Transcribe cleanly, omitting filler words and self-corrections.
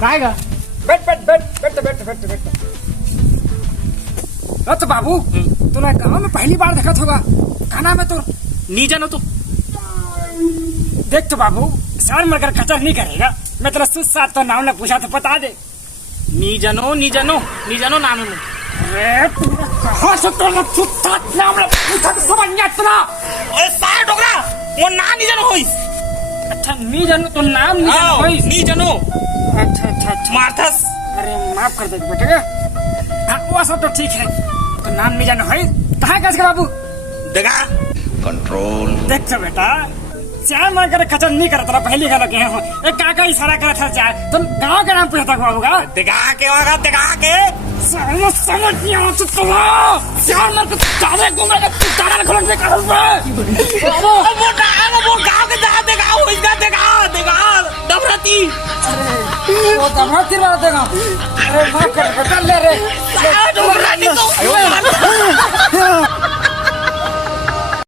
काय ग बैठ बाबू तूने गाँव में पहली बार देखा होगा। क्या नाम है तू? नहीं जानो तो देख तो बाबू शहर में अगर कचर नहीं करेगा मैं तेरा सुसात तो नाम ने पूछा तो बता दे। नहीं जानो नाम है। अरे कहाँ से तो सुसात नाम ने पूछा तो समझ नहीं आता। ओए सारे डोगरा वो नाम नहीं जानो होइस। अच्छा नहीं जानो तो नाम नहीं जानो होइस। नहीं जानो। अच्छा मार्थस। अरे माफ कर दे बेटा। हाँ वो सब तो ठीक है तो नाम नहीं जानो होइस। कहाँ कैसे बाबू देखा कंट्रोल देख तो बेटा चाय मार कर कचर नहीं करता था पहली गलत के हो एक काका इशारा करा था चाय तुम गाँव का नाम पूछता बाबू का देखा के होगा देखा के समझ नहीं आ तो चाय मार कर चाय घूमेगा तू चाय खोल दे कर वो गांव के जगह देखा वो इसका देखा डबराती वो दमराती वाला देखा। अरे माफ कर बेटा ले रे डबराती तो